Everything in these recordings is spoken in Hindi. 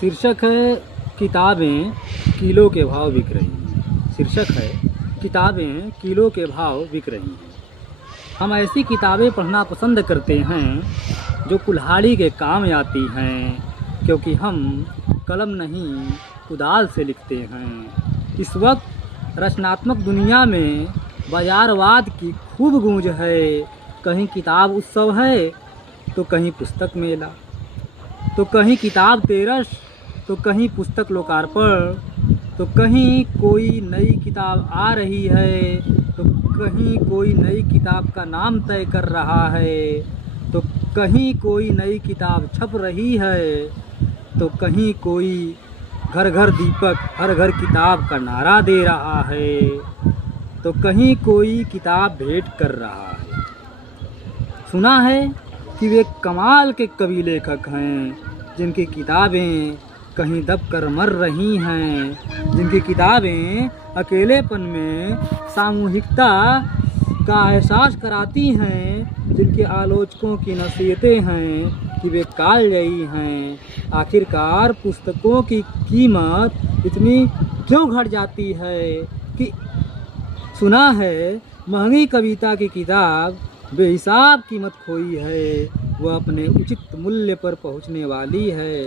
शीर्षक है किताबें किलो के भाव बिक रही हैं। शीर्षक है किताबें किलो के भाव बिक रही हैं। हम ऐसी किताबें पढ़ना पसंद करते हैं जो कुल्हाड़ी के काम आती हैं, क्योंकि हम कलम नहीं कुदाल से लिखते हैं। इस वक्त रचनात्मक दुनिया में बाजारवाद की खूब गूंज है। कहीं किताब उत्सव है तो कहीं पुस्तक मेला, तो कहीं किताब तेरस तो कहीं पुस्तक लोकार्पण, तो कहीं कोई नई किताब आ रही है तो कहीं कोई नई किताब का नाम तय कर रहा है, तो कहीं कोई नई किताब छप रही है, तो कहीं कोई घर घर दीपक हर घर किताब का नारा दे रहा है, तो कहीं कोई किताब भेंट कर रहा है। सुना है कि वे कमाल के कवि लेखक हैं, जिनकी किताबें कहीं दब कर मर रही हैं, जिनकी किताबें अकेलेपन में सामूहिकता का एहसास कराती हैं, जिनके आलोचकों की नसीहतें हैं कि वे कालजयी हैं। आखिरकार पुस्तकों की कीमत इतनी क्यों घट जाती है कि सुना है महंगी कविता की किताब बेहिसाब कीमत खोई है, वह अपने उचित मूल्य पर पहुंचने वाली है,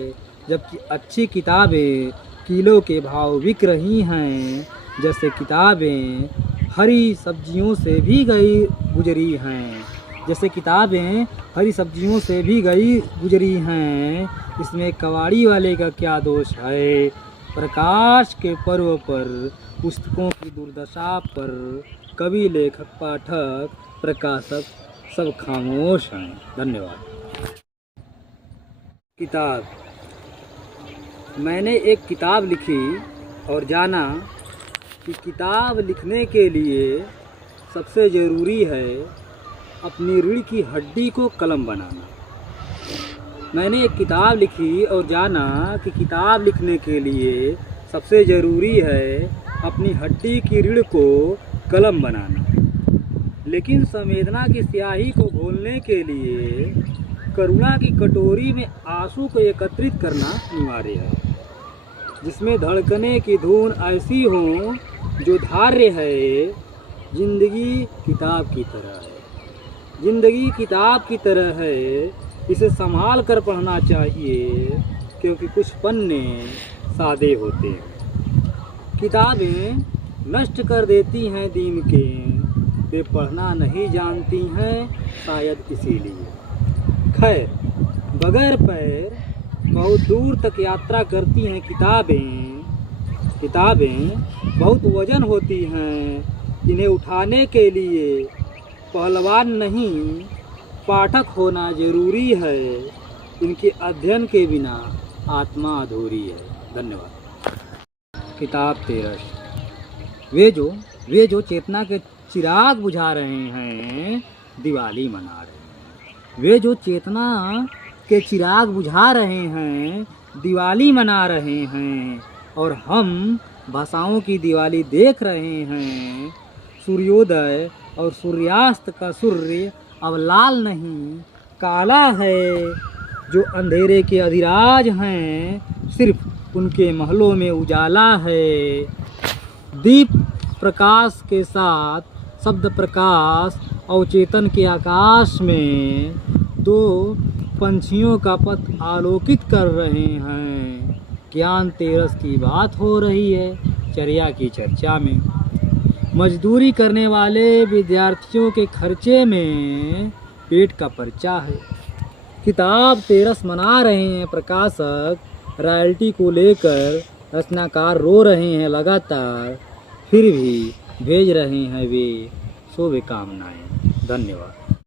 जबकि अच्छी किताबें किलो के भाव बिक रही हैं। जैसे किताबें हरी सब्जियों से भी गुजरी हैं, जैसे किताबें हरी सब्जियों से भी गुजरी हैं। इसमें कबाड़ी वाले का क्या दोष है? प्रकाश के पर्व पर पुस्तकों की दुर्दशा पर कवि, लेखक, पाठक, प्रकाशक सब खामोश हैं। धन्यवाद। किताब। मैंने एक किताब लिखी और जाना कि किताब लिखने के लिए सबसे ज़रूरी है अपनी रीढ़ की हड्डी को कलम बनाना। मैंने एक किताब लिखी और जाना कि किताब लिखने के लिए सबसे ज़रूरी है अपनी हड्डी की रीढ़ को कलम बनाना। लेकिन संवेदना की स्याही को घोलने के लिए करुणा की कटोरी में आंसू को एकत्रित करना अनिवार्य है, जिसमें धड़कने की धुन ऐसी हो जो धार्य है। जिंदगी किताब की तरह है, जिंदगी किताब की तरह है, इसे संभाल कर पढ़ना चाहिए, क्योंकि कुछ पन्ने सादे होते हैं। किताबें नष्ट कर देती हैं दीन के, वे पढ़ना नहीं जानती हैं शायद इसीलिए। खैर, बगैर पैर बहुत दूर तक यात्रा करती हैं किताबें। किताबें बहुत वजन होती हैं, इन्हें उठाने के लिए पहलवान नहीं पाठक होना ज़रूरी है। इनके अध्ययन के बिना आत्मा अधूरी है। धन्यवाद। किताब तेरस। वे जो चेतना के चिराग बुझा रहे हैं, दिवाली मना रहे हैं। वे जो चेतना के चिराग बुझा रहे हैं, दिवाली मना रहे हैं, और हम भाषाओं की दिवाली देख रहे हैं। सूर्योदय और सूर्यास्त का सूर्य अब लाल नहीं काला है। जो अंधेरे के अधिराज हैं, सिर्फ उनके महलों में उजाला है। दीप प्रकाश के साथ शब्द प्रकाश अवचेतन के आकाश में दो पंछियों का पथ आलोकित कर रहे हैं। ज्ञान तेरस की बात हो रही है चर्या की चर्चा में। मजदूरी करने वाले विद्यार्थियों के खर्चे में पेट का पर्चा है। किताब तेरस मना रहे हैं प्रकाशक, रॉयल्टी को लेकर रचनाकार रो रहे हैं लगातार, फिर भी भेज रहे हैं वे शुभकामनाएं। धन्यवाद।